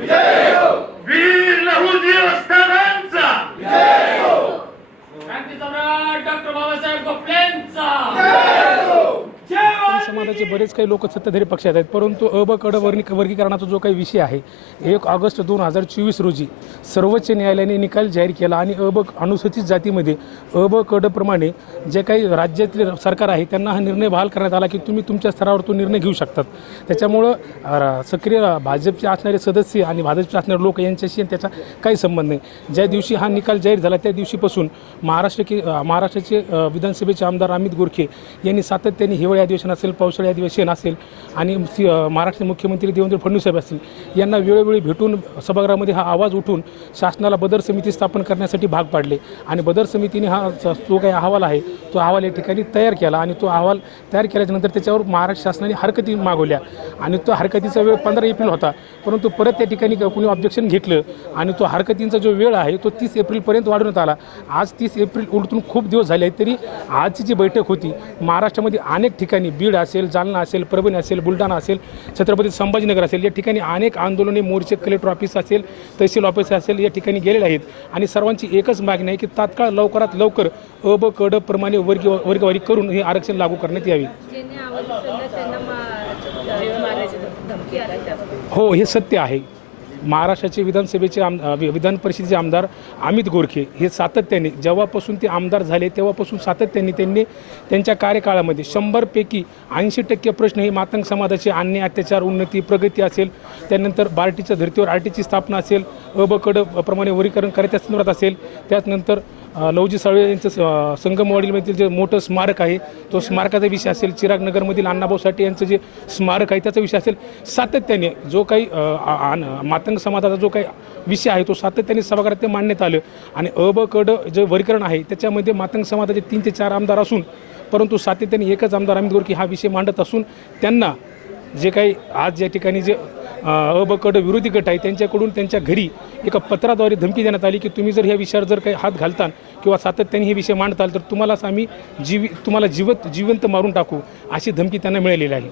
वीर Lahuji असतानांचा क्रांतीसम्राट doctor Babasaheb गोखलेंचा समाजाचे बरेच काही लोक सत्ताधारी पक्षात आहेत, परंतु अ ब क ड वर्गीकरणाचा जो काही विषय आहे 1 ऑगस्ट 2024 रोजी सर्वोच्च न्यायालयाने निकाल जाहीर केला आणि अनुसूचित जातीमध्ये अ ब क ड प्रमाणे जे काही राज्यातले सरकार आहे त्यांना हा निर्णय बहाल करण्यात आला की तुम्ही तुमच्या स्तरावर तो निर्णय घेऊ शकतात। त्याच्यामुळं सक्रिय भाजपचे असणारे सदस्य आणि भाजपचे असणारे लोक यांच्याशी त्याचा काही संबंध नाही। ज्या दिवशी हा निकाल जाहीर झाला त्या दिवशीपासून महाराष्ट्राचे विधानसभेचे आमदार अमित गोरखे यांनी सातत्याने हिवाळी अधिवेशन असेल, पावसाळी अधिवेशन असेल आणि महाराष्ट्राचे मुख्यमंत्री देवेंद्र फडणवीस साहेब असतील यांना वेळोवेळी भेटून सभागृहामध्ये हा आवाज उठून शासनाला बदर समिती स्थापन करण्यासाठी भाग पाडले आणि बदर समितीने हा जो काही अहवाल आहे तो अहवाल या ठिकाणी तयार केला आणि तो अहवाल तयार केल्याच्यानंतर त्याच्यावर महाराष्ट्र शासनाने हरकती मागवल्या आणि तो हरकतीचा वेळ 15 एप्रिल होता, परंतु परत त्या ठिकाणी कोणी ऑब्जेक्शन घेतलं आणि तो हरकतींचा जो वेळ आहे तो 30 एप्रिलपर्यंत वाढवण्यात आला। आज 30 एप्रिल उलटून खूप दिवस झाले आहेत, तरी आजची जी बैठक होती महाराष्ट्रामध्ये अनेक ठिकाणी बीड असेल, जालना असेल, परभणी असेल, बुलढाणा असेल, छत्रपती संभाजीनगर असेल या ठिकाणी अनेक आंदोलने, मोर्चे, कलेक्टर ऑफिस असेल, तहसील ऑफिस असेल या ठिकाणी गेलेले आहेत आणि सर्वांची एकच मागणी आहे की तात्काळ लवकरात लवकर अ ब क ड प्रमाणे वर्गवारी करून हे आरक्षण लागू करण्यात यावे। हो, हे सत्य आहे। महाराष्ट्राचे विधान परिषदेचे आमदार अमित गोरखे हे सातत्याने जेव्हापासून ते आमदार झाले तेव्हापासून सातत्याने त्यांनी त्यांच्या कार्यकाळामध्ये 100 पैकी 80% प्रश्न हे मातंग समाजाचे अन्याय, अत्याचार, उन्नती, प्रगती असेल, त्यानंतर बार्टीच्या धर्तीवर आरटीची स्थापना असेल, अ ब क ड प्रमाणे वर्गीकरण करायच्या संदर्भात असेल, त्यानंतर लवजी साळवे यांचं संगमवाडीमधील जे मोठं स्मारक आहे तो स्मारकाचा विषय असेल, चिराग नगरमधील अण्णाभाऊ साठे यांचं जे स्मारक आहे त्याचा विषय असेल, सातत्याने जो काही मातंग समाजाचा जो काही विषय आहे तो सातत्याने सभागृहात मांडण्यात आलं आणि अ ब क ड जे वर्गीकरण आहे त्याच्यामध्ये मातंग समाजाचे 3 ते 4 आमदार असून परंतु सातत्याने एकच आमदार अमित गोरखे हा विषय मांडत असून त्यांना जे काही आज या ठिकाणी जे अ ब क ड विरोधी गट आहे त्यांच्याकडून त्यांच्या घरी एका पत्राद्वारे धमकी देण्यात आली की तुम्ही जर ह्या विषयावर जर काही हात घालताल किंवा सातत्याने हे विषय मांडताल तर तुम्हाला जिवंत मारून टाकू अशी धमकी त्यांना मिळालेली आहे।